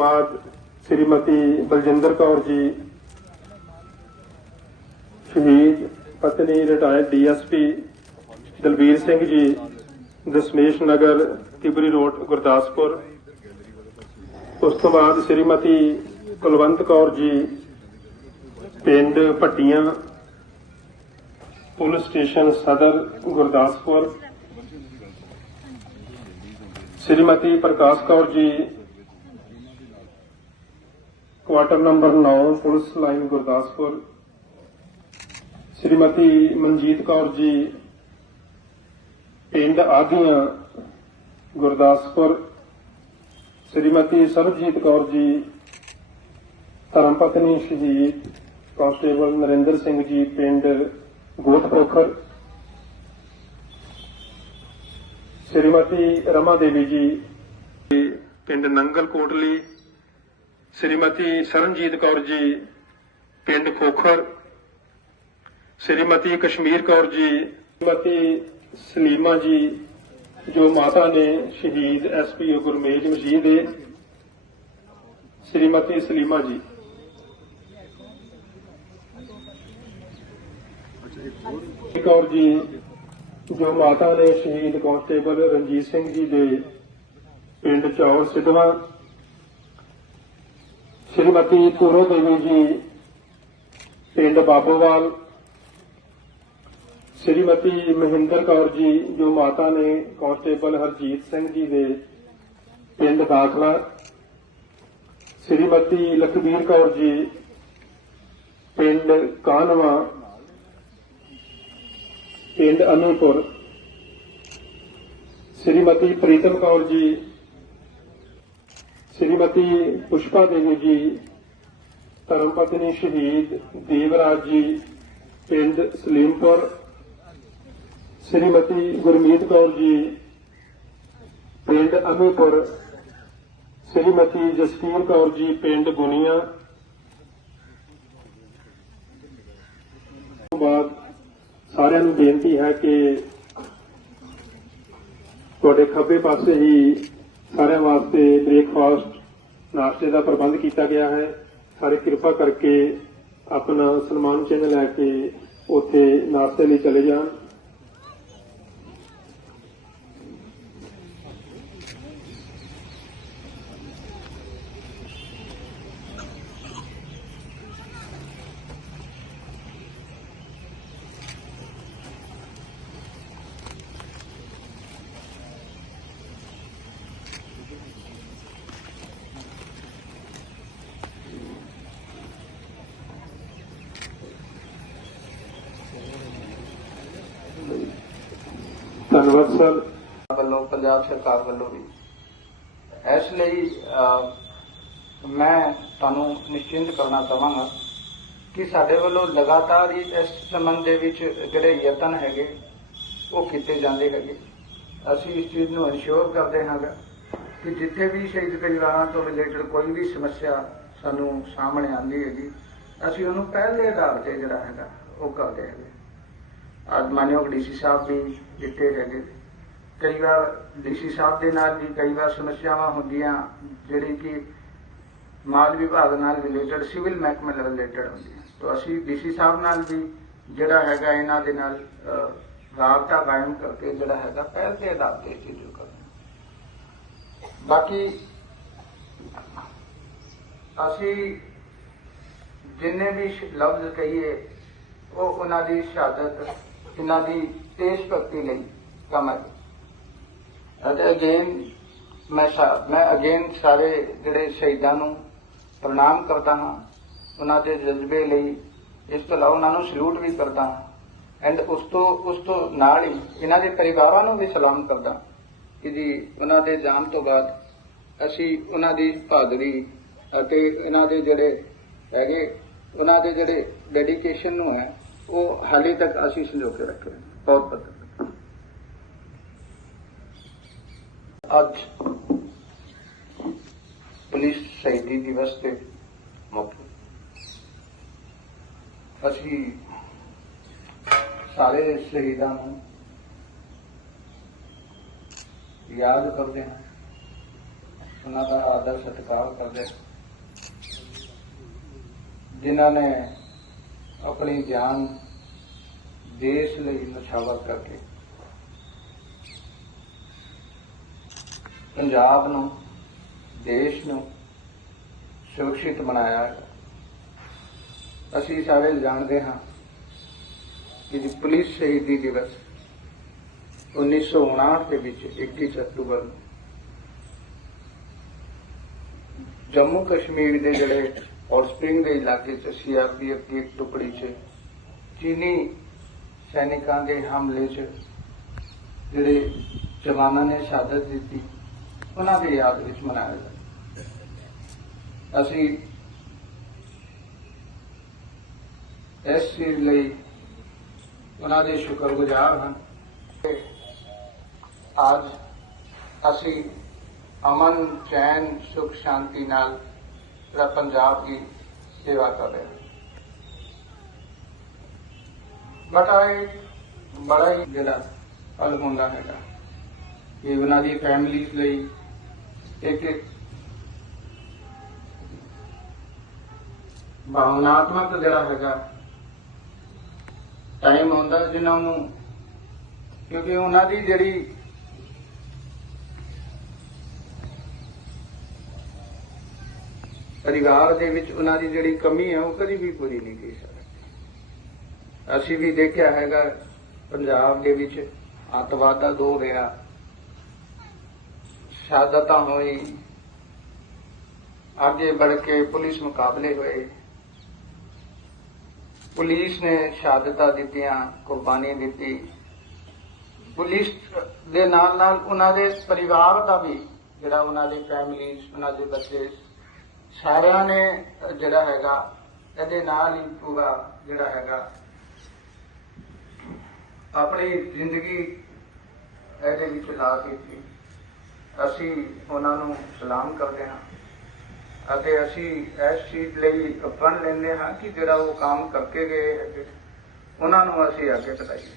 ਬਾਅਦ ਸ੍ਰੀਮਤੀ ਬਲਜਿੰਦਰ ਕੌਰ ਜੀ ਸ਼ਹੀਦ, ਪਤਨੀ retired DSP Dalbir Singh ji, Dashmesh Nagar, Tibri road, Gurdaspur. ਉਸ ਤੋਂ ਬਾਅਦ ਸ੍ਰੀਮਤੀ ਕੁਲਵੰਤ ਕੌਰ ਜੀ ਪਿੰਡ ਭੱਟੀਆਂ, ਪੁਲਿਸ ਸਟੇਸ਼ਨ ਸਦਰ, Gurdaspur. Shrimati Prakash Kaur ji quarter number 9 police line Gurdaspur. Shrimati Manjit Kaur ji, ਪਿੰਡ ਆਧੀਆਂ ਗੁਰਦਾਸਪੁਰ। ਸ੍ਰੀਮਤੀ ਸਰਬਜੀਤ ਕੌਰ ਜੀ, ਧਰਮਪਤਨੀ ਸ਼ਹੀਦ ਕਾਂਸਟੇਬਲ ਨਰਿੰਦਰ ਸਿੰਘ ਜੀ, ਪਿੰਡ ਗੋਟ ਸ੍ਰੀਮਤੀ ਰਮਾ ਦੇਵੀ ਜੀ, ਪਿੰਡ ਨੰਗਲ ਕੋਟਲੀ। ਸ੍ਰੀਮਤੀ ਸਰਨਜੀਤ ਕੌਰ ਜੀ, ਪਿੰਡ ਖੋਖਰ। ਸ੍ਰੀਮਤੀ ਕਸ਼ਮੀਰ ਕੌਰ ਜੀ, ਸ੍ਰੀਮਤੀ ਸਲੀਮਾ ਜੀ, ਜੋ ਮਾਤਾ ਨੇ ਸ਼ਹੀਦ ਐਸਪੀਓ ਗੁਰਮੇਜ ਮਜੀਦ ਦੇ। ਸ੍ਰੀਮਤੀ ਸਲੀਮਾ ਜੀ। ਕੌਰ ਜੀ, ਜੋ ਮਾਤਾ ਨੇ ਸ਼ਹੀਦ ਕਾਂਸਟੇਬਲ ਰਣਜੀਤ ਸਿੰਘ ਜੀ ਦੇ ਪਿੰਡ ਚੌਰ ਸਿੱਧਵਾ ਸ਼੍ਰੀਮਤੀ ਪੂਰੋ ਦੇਵੀ ਜੀ, ਪਿੰਡ ਬਾਬੋਵਾਲ ਸ਼੍ਰੀਮਤੀ ਮਹਿੰਦਰ ਕੌਰ ਜੀ, ਜੋ ਮਾਤਾ ਨੇ ਕਾਂਸਟੇਬਲ ਹਰਜੀਤ ਸਿੰਘ ਜੀ ਦੇ ਪਿੰਡ ਦਾਖਲਾ ਸ਼੍ਰੀਮਤੀ ਲਖਬੀਰ ਕੌਰ ਜੀ, ਪਿੰਡ ਕਾਨਵਾ, ਪਿੰਡ ਅਨੂਪੁਰ ਸ਼੍ਰੀਮਤੀ ਪ੍ਰੀਤਮ ਕੌਰ ਜੀ ਸ਼੍ਰੀਮਤੀ ਪੁਸ਼ਪਾ ਦੇਵੀ ਜੀ ਧਰਮ ਪਤਨੀ ਸ਼ਹੀਦ ਦੇਵਰਾਜ ਜੀ, ਪਿੰਡ ਸਲੀਮਪੁਰ, ਸ਼੍ਰੀਮਤੀ ਗੁਰਮੀਤ ਕੌਰ ਜੀ, ਪਿੰਡ ਅਮੀਪੁਰ, ਸ਼੍ਰੀਮਤੀ ਜਸਕੀਰ ਕੌਰ ਜੀ, ਪਿੰਡ ਗੁਨੀਆ ਤੋਂ ਬਾਅਦ ਸਾਰਿਆਂ ਨੂੰ ਬੇਨਤੀ ਹੈ ਕਿ ਤੁਹਾਡੇ ਖੱਬੇ ਪਾਸੇ ਹੀ ਸਾਰਿਆਂ ਵਾਸਤੇ ਬ੍ਰੇਕਫਾਸਟ ਨਾਸ਼ਤੇ ਦਾ ਪ੍ਰਬੰਧ ਕੀਤਾ ਗਿਆ ਹੈ। ਸਾਰੇ ਕਿਰਪਾ ਕਰਕੇ ਆਪਣਾ ਸਨਮਾਨ ਚਿੰਨ੍ਹ ਲੈ ਕੇ ਉੱਥੇ ਨਾਸ਼ਤੇ ਲਈ ਚਲੇ ਜਾਣ। ਧੰਨਵਾਦ ਸਰ। ਵੱਲੋਂ, ਪੰਜਾਬ ਸਰਕਾਰ ਵੱਲੋਂ ਵੀ। ਇਸ ਲਈ ਮੈਂ ਤੁਹਾਨੂੰ ਨਿਸ਼ਚਿੰਤ ਕਰਨਾ ਚਾਹਾਂਗਾ ਕਿ ਸਾਡੇ ਵੱਲੋਂ ਲਗਾਤਾਰ ਹੀ ਇਸ ਸੰਬੰਧ ਦੇ ਵਿੱਚ ਜਿਹੜੇ ਯਤਨ ਹੈਗੇ, ਉਹ ਕੀਤੇ ਜਾਂਦੇ ਹੈਗੇ। ਅਸੀਂ ਇਸ ਚੀਜ਼ ਨੂੰ ਇਨਸ਼ੋਰ ਕਰਦੇ ਹਾਂਗਾ ਕਿ ਜਿੱਥੇ ਵੀ ਸ਼ਹੀਦ ਪਰਿਵਾਰਾਂ ਤੋਂ ਰਿਲੇਟਡ ਕੋਈ ਵੀ ਸਮੱਸਿਆ ਸਾਨੂੰ ਸਾਹਮਣੇ ਆਉਂਦੀ ਹੈਗੀ, ਅਸੀਂ ਉਹਨੂੰ ਪਹਿਲੇ ਆਧਾਰ ਤੇ ਜਿਹੜਾ ਹੈਗਾ, ਉਹ ਕਰਦੇ ਹੈਗੇ। ਅੱਜ ਮਾਨਯੋਗ ਡੀਸੀ ਸਾਹਿਬ ਵੀ ਜਿੱਥੇ ਹੈਗੇ ਕਈ ਵਾਰ ਡੀਸੀ ਸਾਹਿਬ ਦੇ ਨਾਲ ਵੀ ਕਈ ਵਾਰ ਸਮੱਸਿਆਵਾਂ ਹੁੰਦੀਆਂ, ਜਿਹੜੀ ਕਿ ਮਾਲ ਵਿਭਾਗ ਨਾਲ ਰਿਲੇਟਡ ਸਿਵਲ ਮਹਿਕਮੇ ਨਾਲ ਰਿਲੇਟਡ ਹੁੰਦੀਆਂ ਤਾਂ ਅਸੀਂ ਡੀਸੀ ਸਾਹਿਬ ਨਾਲ ਵੀ ਜਿਹੜਾ ਹੈਗਾ ਇਹਨਾਂ ਦੇ ਨਾਲ ਰਾਬਤਾ ਕਾਇਮ ਕਰਕੇ ਜਿਹੜਾ ਹੈਗਾ ਪਹਿਲ ਦੇ ਆਧਾਰ ਤੇ ਸ਼ੁਰੂ ਚੀਜ਼ ਕਰਦੇ ਹਾਂ। ਬਾਕੀ ਅਸੀਂ ਜਿੰਨੇ ਵੀ ਲਫ਼ਜ਼ ਕਹੀਏ, ਉਹ ਉਹਨਾਂ ਦੀ ਸ਼ਹਾਦਤ ਇਹਨਾਂ ਦੀ ਦੇਸ਼ ਭਗਤੀ ਲਈ ਕੰਮ ਹੈ ਅਤੇ ਅਗੇਨ ਮੈਂ ਮੈਂ ਅਗੇਨ ਸਾਰੇ ਜਿਹੜੇ ਸ਼ਹੀਦਾਂ ਨੂੰ ਪ੍ਰਣਾਮ ਕਰਦਾ ਹਾਂ, ਉਹਨਾਂ ਦੇ ਜਜ਼ਬੇ ਲਈ ਇਸ ਤੋਂ ਇਲਾਵਾ ਉਹਨਾਂ ਨੂੰ ਸਲੂਟ ਵੀ ਕਰਦਾ ਹਾਂ। ਐਂਡ ਉਸ ਤੋਂ ਉਸ ਤੋਂ ਨਾਲ ਹੀ ਇਹਨਾਂ ਦੇ ਪਰਿਵਾਰਾਂ ਨੂੰ ਵੀ ਸਲਾਮ ਕਰਦਾ ਕਿ ਜੀ ਉਹਨਾਂ ਦੇ ਜਾਣ ਤੋਂ ਬਾਅਦ ਅਸੀਂ ਉਹਨਾਂ ਦੀ ਬਹਾਦਰੀ ਅਤੇ ਇਹਨਾਂ ਦੇ ਜਿਹੜੇ ਹੈਗੇ, ਉਹਨਾਂ ਦੇ ਜਿਹੜੇ ਡੈਡੀਕੇਸ਼ਨ ਨੂੰ ਹੈ ਉਹ ਹਾਲੇ ਤੱਕ ਅਸੀਂ ਸੰਜੋ ਕੇ ਰੱਖੇ ਹਨ। ਬਹੁਤ ਬਹੁਤ ਧੰਨਵਾਦ। ਅੱਜ ਪੁਲਿਸ ਸ਼ਹੀਦੀ ਦਿਵਸ ਤੇ ਮੌਕੇ ਅਸੀਂ ਸਾਰੇ ਸ਼ਹੀਦਾਂ ਨੂੰ ਯਾਦ ਕਰਦੇ ਹਾਂ ਉਹਨਾਂ ਦਾ ਆਦਰ ਸਤਿਕਾਰ ਕਰਦੇ ਹਾਂ। ਜਿਨ੍ਹਾਂ ਨੇ ਆਪਣੀ ਜਾਨ ਦੇਸ਼ ਲਈ ਨਸ਼ਾਵਰ ਕਰਕੇ। ਪੰਜਾਬ ਨੂੰ, ਦੇਸ਼ ਨੂੰ ਸੁਰੱਖਿਅਤ ਬਣਾਇਆ। ਹੈ ਅਸੀਂ ਸਾਰੇ ਜਾਣਦੇ ਹਾਂ ਕਿ ਜੀ ਪੁਲਿਸ ਸ਼ਹੀਦੀ ਦਿਵਸ 1959 ਦੇ ਵਿੱਚ 21 ਅਕਤੂਬਰ ਨੂੰ ਜੰਮੂ ਕਸ਼ਮੀਰ ਦੇ ਜਿਹੜੇ ਔਰ ਸਪਰਿੰਗ ਦੇ ਇਲਾਕੇ ਚ, ਸੀਆਰਪੀਐਫ ਦੀ ਇੱਕ ਟੁਕੜੀ ਚ, ਚੀਨੀ ਸੈਨਿਕਾਂ ਦੇ ਹਮਲੇ ਚ ਜਿਹੜੇ ਜਵਾਨਾਂ ਨੇ ਸ਼ਹਾਦਤ ਦਿੱਤੀ, ਉਹਨਾਂ ਦੀ ਯਾਦ ਵਿੱਚ ਮਨਾਇਆ ਜਾਂਦਾ। ਅਸੀਂ ਇਸ ਚੀਜ਼ ਲਈ ਉਹਨਾਂ ਦੇ ਸ਼ੁਕਰਗੁਜ਼ਾਰ ਹਾਂ ਅੱਜ ਅਸੀਂ ਅਮਨ, ਚੈਨ, ਸੁਖ, ਸ਼ਾਂਤੀ ਨਾਲ ਜਿਹੜਾ ਪੰਜਾਬ ਦੀ ਸੇਵਾ ਕਰ ਰਹੇ ਹਾਂ। ਬਟਾ ਇਹ ਬੜਾ ਹੀ ਜਿਹੜਾ ਫਲ ਹੁੰਦਾ ਹੈਗਾ। ਇਹ ਉਹਨਾਂ ਦੀ ਫੈਮਿਲੀਜ਼ ਲਈ ਇੱਕ ਇੱਕ ਭਾਵਨਾਤਮਕ ਜਿਹੜਾ ਹੈਗਾ ਟਾਈਮ ਹੁੰਦਾ ਜਿਨ੍ਹਾਂ ਨੂੰ, ਕਿਉਂਕਿ ਉਹਨਾਂ ਦੀ ਜਿਹੜੀ ਪਰਿਵਾਰ ਦੇ ਵਿੱਚ ਉਹਨਾਂ ਦੀ ਜਿਹੜੀ ਕਮੀ ਹੈ, ਉਹ ਕਦੀ ਵੀ ਪੂਰੀ ਨਹੀਂ ਕੀ ਸਕਦੀ। ਅਸੀਂ ਵੀ ਦੇਖਿਆ ਹੈਗਾ, ਪੰਜਾਬ ਦੇ ਵਿੱਚ ਅੱਤਵਾਦ ਦਾ ਦੌਰ ਰਿਹਾ। ਸ਼ਹਾਦਤਾਂ ਹੋਈ ਅੱਗੇ बढ़ ਕੇ ਪੁਲਿਸ ਮੁਕਾਬਲੇ ਹੋਏ। ਪੁਲਿਸ ਨੇ ਸ਼ਹਾਦਤਾਂ ਦਿੱਤੀਆਂ ਕੁਰਬਾਨੀ ਦਿੱਤੀ ਪੁਲਿਸ ਦੇ ਨਾਲ ਨਾਲ ਉਹਨਾਂ ਦੇ ਪਰਿਵਾਰ ਦਾ ਵੀ, ਜਿਹੜਾ ਉਹਨਾਂ ਦੇ ਫੈਮਿਲੀਜ਼ ਉਹਨਾਂ ਦੇ ਬੱਚੇ ਸਾਰਿਆਂ ਨੇ ਜਿਹੜਾ ਹੈਗਾ, ਇਹਦੇ ਨਾਲ ਹੀ ਪੂਰਾ ਜਿਹੜਾ ਹੈਗਾ, ਆਪਣੀ ਜ਼ਿੰਦਗੀ ਇਹਦੇ ਵਿੱਚ ਲਾ ਦਿੱਤੀ ਅਸੀਂ ਉਹਨਾਂ ਨੂੰ ਸਲਾਮ ਕਰਦੇ ਹਾਂ ਅਤੇ ਅਸੀਂ ਇਸ ਚੀਜ਼ ਲਈ ਆਪਣ ਲੈਂਦੇ ਹਾਂ ਕਿ ਜਿਹੜਾ ਉਹ ਕੰਮ ਕਰਕੇ ਗਏ ਉਹਨਾਂ ਨੂੰ ਅਸੀਂ ਅੱਗੇ ਵਧਾਈਏ।